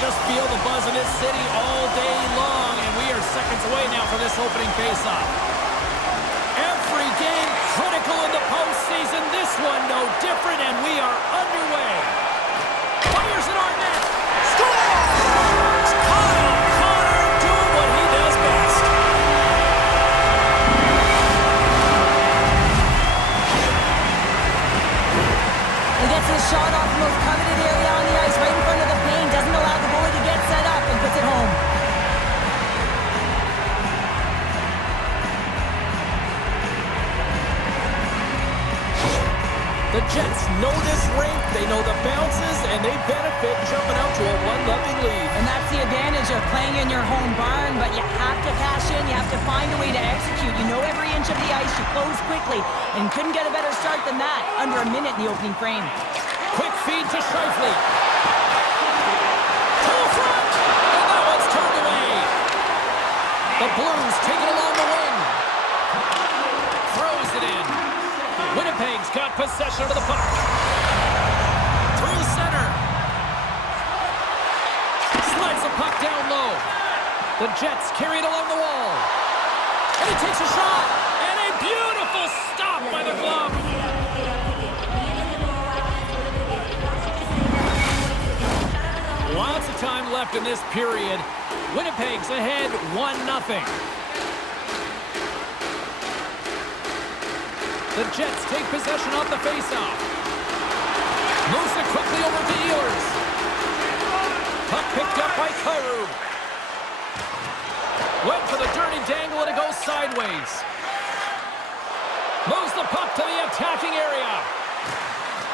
just feel the buzz in this city all day long, and we are seconds away now from this opening faceoff. Every game critical in the postseason. This one no different, and we are underway. Fires in our net. Scores! Kyle Connor doing what he does best. He gets his shot off the most coveted area on the ice, right in front of the paint. Doesn't allow the goalie to get set up and puts it home. The Jets know this rink, they know the bounces, and they benefit jumping out to a 1-0 lead. And that's the advantage of playing in your home barn, but you have to cash in, you have to find a way to execute. You know every inch of the ice, you close quickly, and couldn't get a better start than that. Under a minute in the opening frame. Quick feed to Scheifele. Full front, and that one's turned away. The Blues take it along the wing. Throws it in. Winnipeg's got possession of the puck. Through center. Slides the puck down low. The Jets carry it along the wall. And he takes a shot. And a beautiful stop by the glove. Lots of time left in this period. Winnipeg's ahead 1-0. The Jets take possession off the faceoff. Moves it quickly over to Ehlers. Puck picked up by Kyrou. Went for the dirty dangle and it goes sideways. Moves the puck to the attacking area.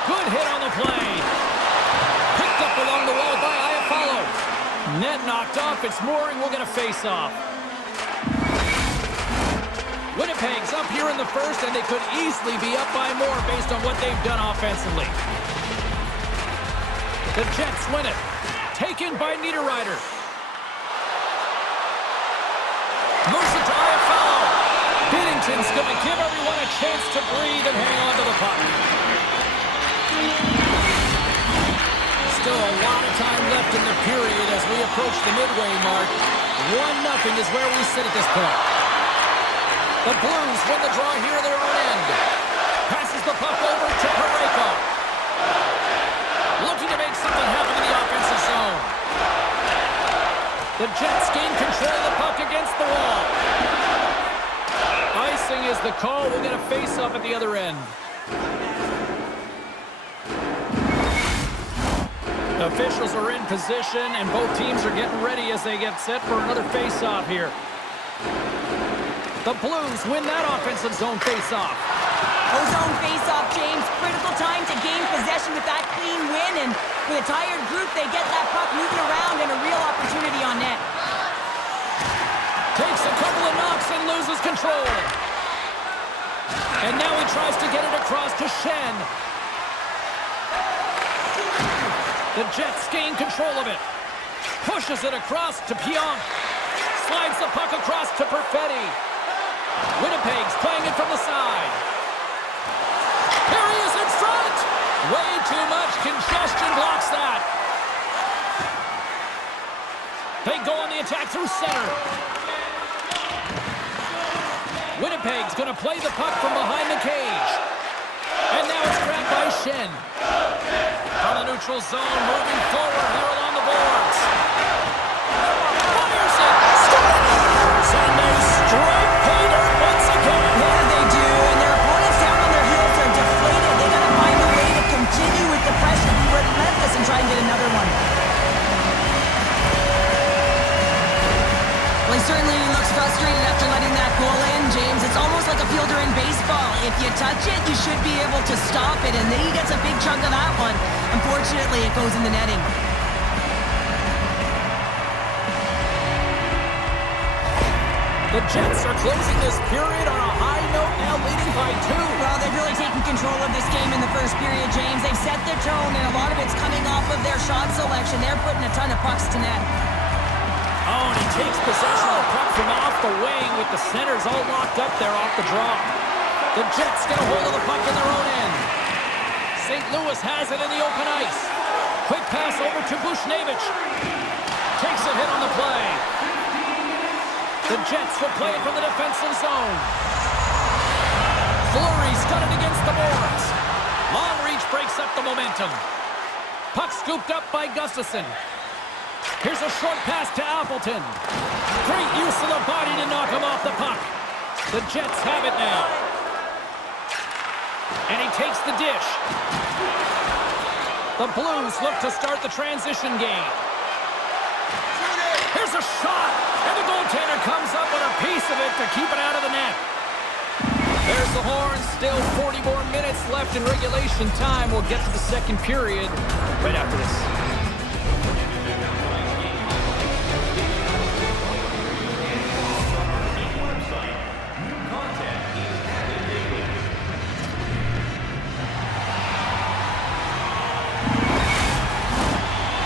Good hit on the play. Picked up along the wall by Iafallo. Net knocked off. It's Mooring. We'll get a face-off. Winnipeg's up here in the first, and they could easily be up by more based on what they've done offensively. The Jets win it. Taken by Niederreiter. Moves it to Iafallo. Binnington's going to give everyone a chance to breathe and hang on to the puck. Still a lot of time left in the period as we approach the midway mark. 1-0 is where we sit at this point. The Blues win the draw here at their own end. Passes the puck over to Parayko. Looking to make something happen in the offensive zone. The Jets gain control of the puck against the wall. Icing is the call. We'll get a face-off at the other end. Officials are in position, and both teams are getting ready as they get set for another face-off here. The Blues win that offensive zone face-off. Zone face-off, James. Critical time to gain possession with that clean win, and with a tired group, they get that puck moving around and a real opportunity on net. Takes a couple of knocks and loses control. And now he tries to get it across to Shen. The Jets gain control of it. Pushes it across to Pionk. Slides the puck across to Perfetti. Winnipeg's playing it from the side. Here he is in front. Way too much congestion blocks that. They go on the attack through center. Winnipeg's going to play the puck from behind the cage. And now it's grabbed by Shen. From the neutral zone, moving forward here along the boards. Fires it. Scores! And they strike pay dirt once again. Yeah, they do. And their opponents down on their heels are deflated. They got to find a way to continue with the pressure, be relentless, and try and get another one. Well, he certainly looks frustrated after letting that goal in, James. It's almost like a fielder in baseball. If you touch it, you should be able to stop it, and then he gets a big chunk of that one. Unfortunately, it goes in the netting. The Jets are closing this period on a high note, now leading by 2. Well, they've really taken control of this game in the first period, James. They've set the tone, and a lot of it's coming off of their shot selection. They're putting a ton of pucks to net. Oh, and he takes possession of the puck from off the wing with the centers all locked up there off the draw. The Jets get a hold of the puck in their own end. St. Louis has it in the open ice. Quick pass over to Bushnevich. Takes a hit on the play. The Jets will play it from the defensive zone. Fleury's got it against the boards. Long reach breaks up the momentum. Puck scooped up by Gustafsson. Here's a short pass to Appleton. Great use of the body to knock him off the puck. The Jets have it now. And he takes the dish. The Blues look to start the transition game. Here's a shot. And the goaltender comes up with a piece of it to keep it out of the net. There's the horn. Still 40 more minutes left in regulation time. We'll get to the second period right after this.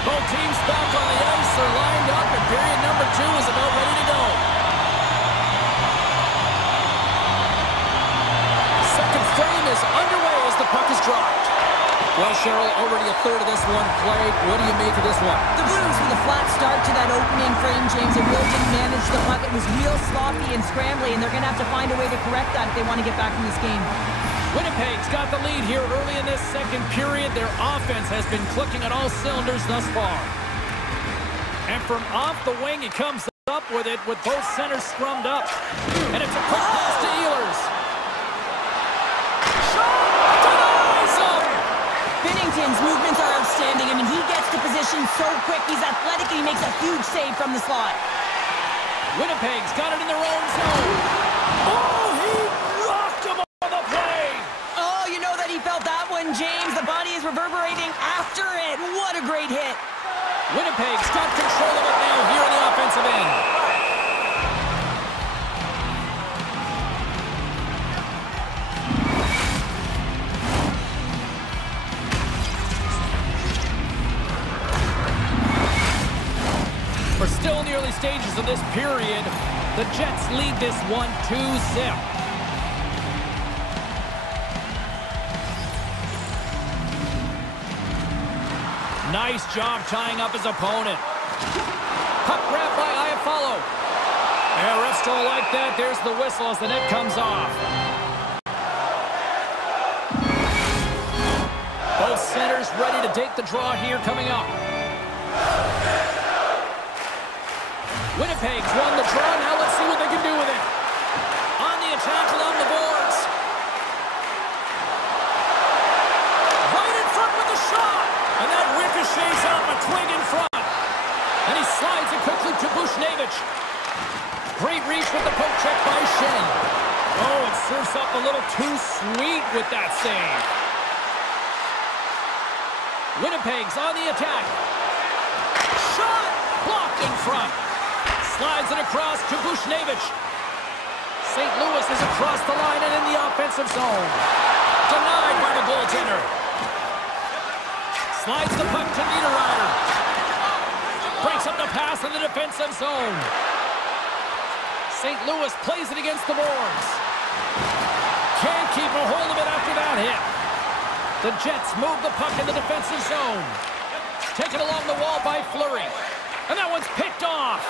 Both teams back on the ice are lined up, and period number 2 is about ready to go. Second frame is underway as the puck is dropped. Well, Cheryl, already a third of this one played. What do you make of this one? The Blues with a flat start to that opening frame, James. They really didn't manage the puck. It was real sloppy and scrambly, and they're going to have to find a way to correct that if they want to get back in this game. Winnipeg's got the lead here early in this second period. Their offense has been clicking on all cylinders thus far. And from off the wing, he comes up with it with both centers scrummed up. And it's a quick pass to Ehlers. Shot! Denies him! Binnington's movements are outstanding. I mean, he gets to position so quick. He's athletic, and he makes a huge save from the slot. Winnipeg's got it in their own zone. Oh, he rocked him on the play! Oh, you know that he felt that one, James. The body is reverberating after it. What a great hit. Winnipeg's got control of it now here on the offensive end. We're still in the early stages of this period. The Jets lead this one 2-0. Nice job tying up his opponent. Puck grab by Iafallo. Yeah, refs don't like that. There's the whistle as the net comes off. Both centers ready to take the draw here coming up. Winnipeg's won the draw. Now let's see what they can do with it. On the attack along the boards. Right in front with the shot. And that ricochets off a twig in front. And he slides it quickly to Buchnevich. Great reach with the poke check by Shen. Oh, it serves up a little too sweet with that save. Winnipeg's on the attack. Shot! Blocked in front. Slides it across to Buchnevich. St. Louis is across the line and in the offensive zone. Denied by the goaltender. Slides the puck to Niederreiter. Breaks up the pass in the defensive zone. St. Louis plays it against the boards. Can't keep a hold of it after that hit. The Jets move the puck in the defensive zone. Taken along the wall by Fleury. And that one's picked off.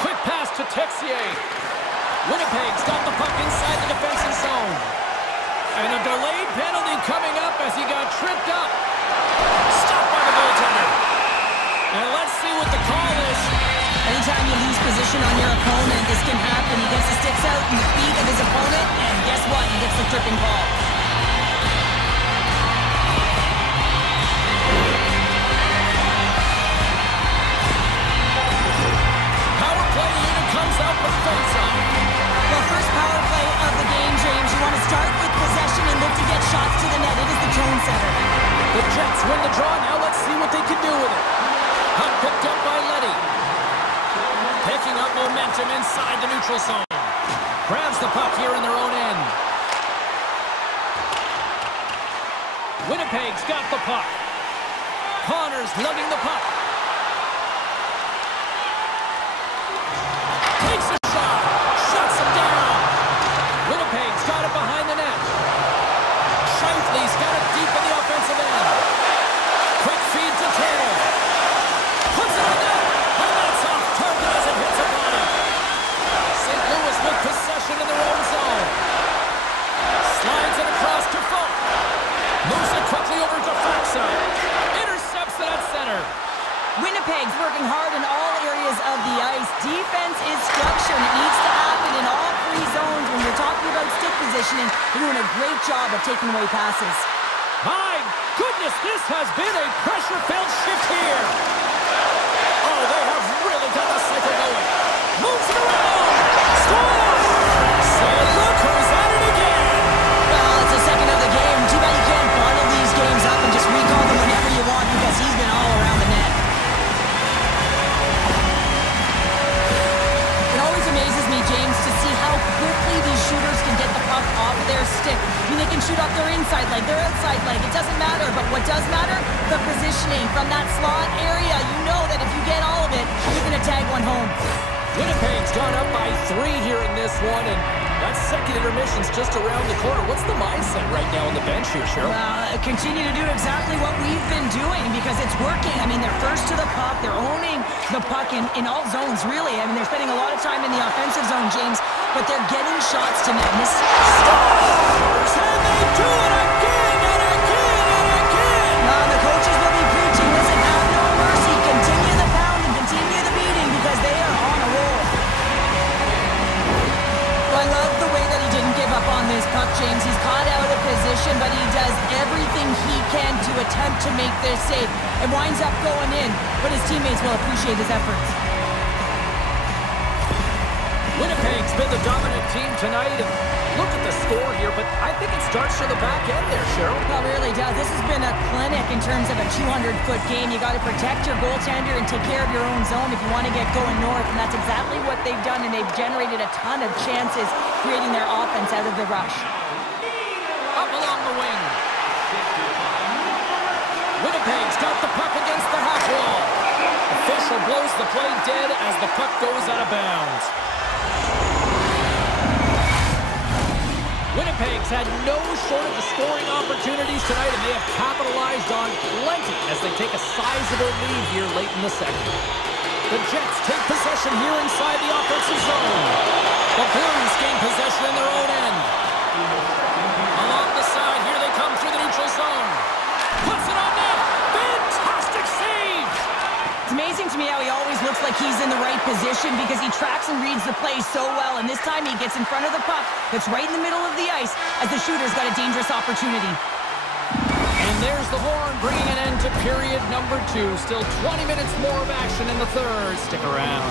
Quick pass to Texier. Winnipeg's got the puck inside the defensive zone. And a delayed penalty coming up as he got tripped up. Stopped by the goaltender. And let's see what the call is. Anytime you lose position on your opponent, this can happen. He gets the sticks out in the feet of his opponent, and guess what? He gets the tripping call. Power play unit comes out for the face-off. Well, first power play of the game, James. You want to start with possession and look to get shots to the net. It is the tone setter. The Jets win the draw. Now let's see what they can do with it. Puck picked up by Leddy. Picking up momentum inside the neutral zone. Grabs the puck here in their own end. Winnipeg's got the puck. Connor's lugging the puck. Takes a shot. Shuts him down. Winnipeg's got it behind the net. Scheifele's got it deep in the offensive end. Quick feed to Taylor. Puts it on net. And that's positioning. They're doing a great job of taking away passes. My goodness, this has been a pressure-filled shift here. Oh, they have really got the cycle going. Moves it around. Scores! Say, look who's at it again. Well, it's the second of the game. Too bad you can't bottle these games up and just recall them whenever you want because he's been all around the net. It always amazes me, James, to see how quickly these shooters can get the puck off of their stick. I mean, they can shoot off their inside leg, their outside leg. It doesn't matter, but what does matter? The positioning from that slot area. You know that if you get all of it, you're going to tag one home. Winnipeg's gone up by 3 here in this one, and that second intermission's just around the corner. What's the mindset right now on the bench here, Cheryl? Well, continue to do exactly what we've been doing because it's working. I mean, they're first to the puck. They're owning the puck in all zones, really. I mean, they're spending a lot of time in the offensive zone, James, but they're getting shots to net. Scores! And they do it again and again and again! The coaches will be preaching. Listen, have no mercy. Continue the pound and continue the beating because they are on a roll. Well, I love the way that he didn't give up on this puck, James. He's caught out of position, but he does everything he can to attempt to make this save. It winds up going in, but his teammates will appreciate his efforts. Winnipeg's been the dominant team tonight, and look at the score here, but I think it starts from the back end there, Cheryl. Well, it really does. This has been a clinic in terms of a 200-foot game. You got to protect your goaltender and take care of your own zone if you want to get going north, and that's exactly what they've done, and they've generated a ton of chances creating their offense out of the rush. Up along the wing. Winnipeg's got the puck against the half wall. Official blows the play dead as the puck goes out of bounds. Winnipeg's had no shortage of scoring opportunities tonight, and they have capitalized on plenty as they take a sizable lead here late in the second. The Jets take possession here inside the offensive zone. The Blues gain possession in their own end. Along the side, here they come through the neutral zone. Puts it on net. Fantastic save! It's amazing to me how he always looks like he's in the right position because he tracks and reads the play so well, and this time he gets in front of the puck that's right in the middle of the ice as the shooter's got a dangerous opportunity. And there's the horn bringing an end to period number 2. Still 20 minutes more of action in the third. Stick around.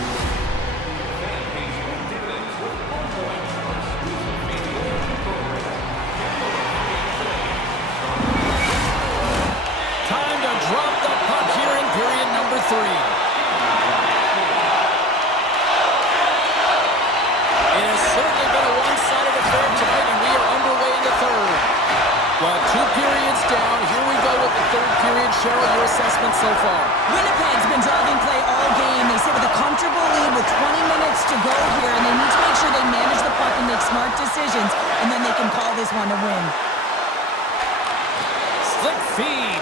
Time to drop the puck here in period number 3. It has certainly been a one-sided affair tonight, and we are underway in the third. Well, 2 periods down. Here we go with the third period. Cheryl, your assessment so far? Winnipeg's been driving play all game. They sit with a comfortable lead with 20 minutes to go here, and they need to make sure they manage the puck and make smart decisions, and then they can call this one a win. Slip feed.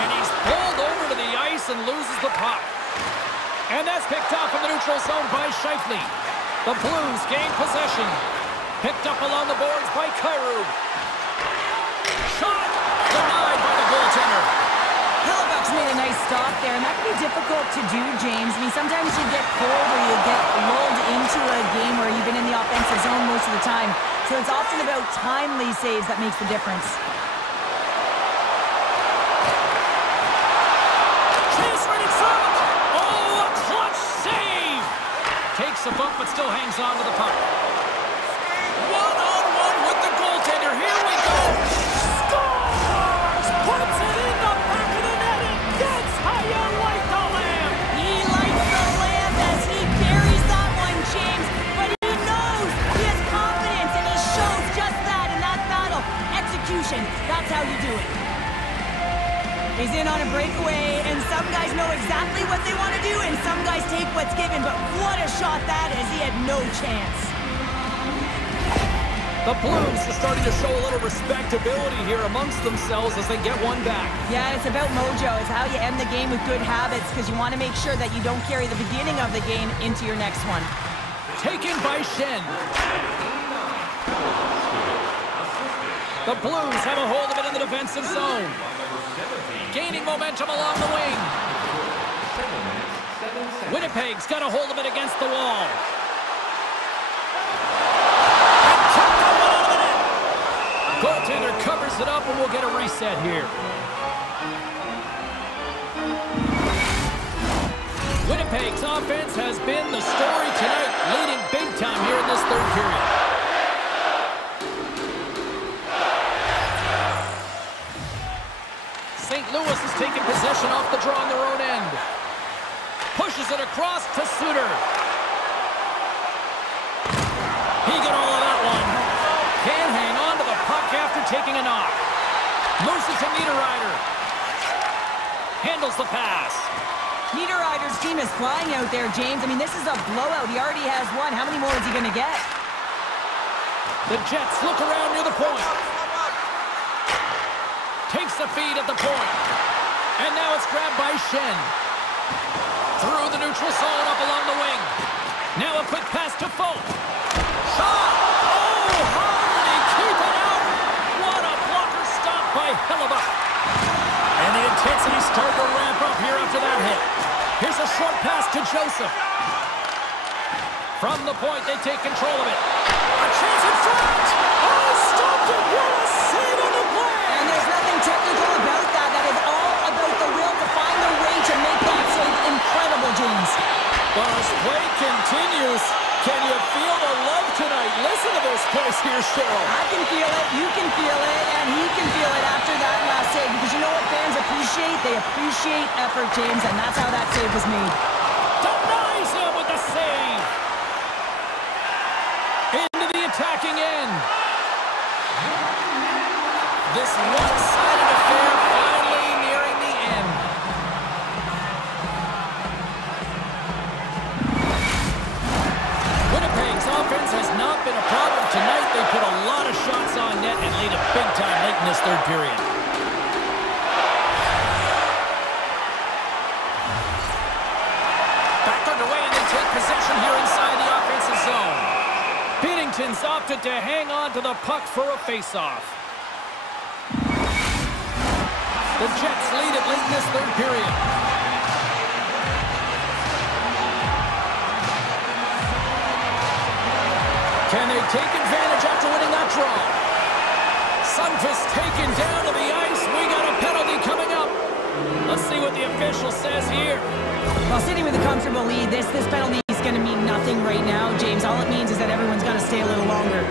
And he's pulled over to the ice and loses the puck. And that's picked off in the neutral zone by Scheifele. The Blues gain possession. Picked up along the boards by Kyrou. Shot denied by the goaltender. Hellebuck's made a nice stop there, and that can be difficult to do, James. I mean, sometimes you get pulled or you get lulled into a game where you've been in the offensive zone most of the time. So it's often about timely saves that makes the difference. Chase right in front. Oh, a clutch save. Takes a bump but still hangs on to the puck. One-on-one with the goaltender. Here we go. Scores! Puts it in the back of the net, and that's how you light the lamp. He lights the lamp as he carries that one, James. But he knows he has confidence, and he shows just that in that battle. Execution, that's how you do it. He's in on a breakaway, and some guys know exactly what they want to do, and some guys take what's given. But what a shot that is. He had no chance. The Blues are starting to show a little respectability here amongst themselves as they get one back. Yeah, it's about mojo. It's how you end the game with good habits because you want to make sure that you don't carry the beginning of the game into your next one. Taken by Shen. The Blues have a hold of it in the defensive zone. Gaining momentum along the wing. Winnipeg's got a hold of it against the wall. And took the one it up, and we'll get a reset here. Winnipeg's offense has been the story tonight, leading big time here in this third period. St. Louis is taking possession off the draw on their own end. Pushes it across to Suter. He got all of that one. Can't hang on to the puck after taking a knock. Moves it to Niederreiter. Handles the pass. Niederreiter's team is flying out there, James. I mean, this is a blowout. He already has one. How many more is he going to get? The Jets look around near the point. Takes the feed at the point. And now it's grabbed by Shen. Through the neutral zone up along the wing. Now a quick pass to Folk. Shot! Oh, how did he keep it out? What a blocker stop by Hellebuyck. And the intensity started to ramp up here after that hit. Here's a short pass to Joseph. From the point, they take control of it. A chance in front! Oh, stopped it! What a save on the play! And there's nothing technical about that. That is all about the will to find a way to make that save incredible, James. Well, as play continues, can you feel the love tonight? Listen to this place here, Cheryl. I can feel it, you can feel it, and he can feel it after that last save. Because you know what fans appreciate? They appreciate effort, James, and that's how that save was made. Denies him with the save. Into the attacking end. This one-sided affair finally nearing the end. Winnipeg's offense has not been a problem tonight. They put a lot of shots on net and lead it big time late in this third period. Back underway, and they take possession here inside the offensive zone. Binnington's opted to hang on to the puck for a face-off. The Jets lead it late in this third period. Can they take advantage after winning that draw? Sundqvist taken down to the ice. We got a penalty coming up. Let's see what the official says here. Well, sitting with a comfortable lead, this penalty is going to mean nothing right now, James. All it means is that everyone's going to stay a little longer.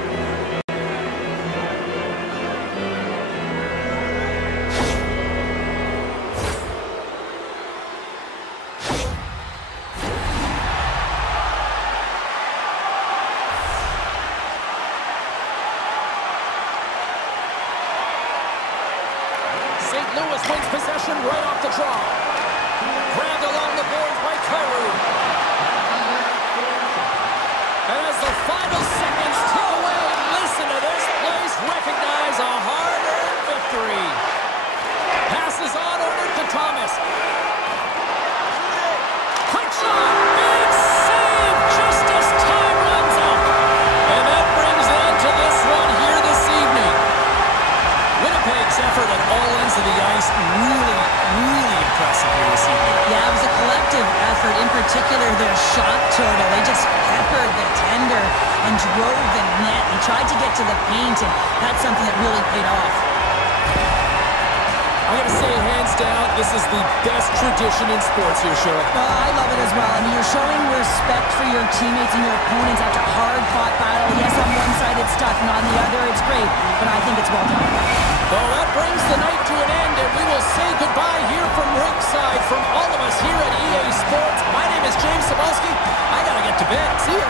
St. Louis wins possession right off the draw. Grabbed along the boards by Karu. And as the final seconds tick away, listen to this place recognize a hard-earned victory. Passes on over to Thomas. Quick shot, big save just as time runs out. And that brings an end to this one here this evening. Winnipeg's effort at all ends of the ice really impressive here this evening. Yeah, it was a collective effort, in particular their shot total. They just peppered the tender and drove the net and tried to get to the paint, and that's something that really paid off. I gotta say, hands down, this is the best tradition in sports here, Cheryl. Well, I love it as well. I mean, you're showing respect for your teammates and your opponents after a hard-fought battle. Yes, on one side it's tough, and on the other it's great, but I think it's well done. Well, that brings the night to an end, and we will say goodbye here from ringside from all of us here at EA Sports. My name is James Cebulski. I gotta get to bed. See ya.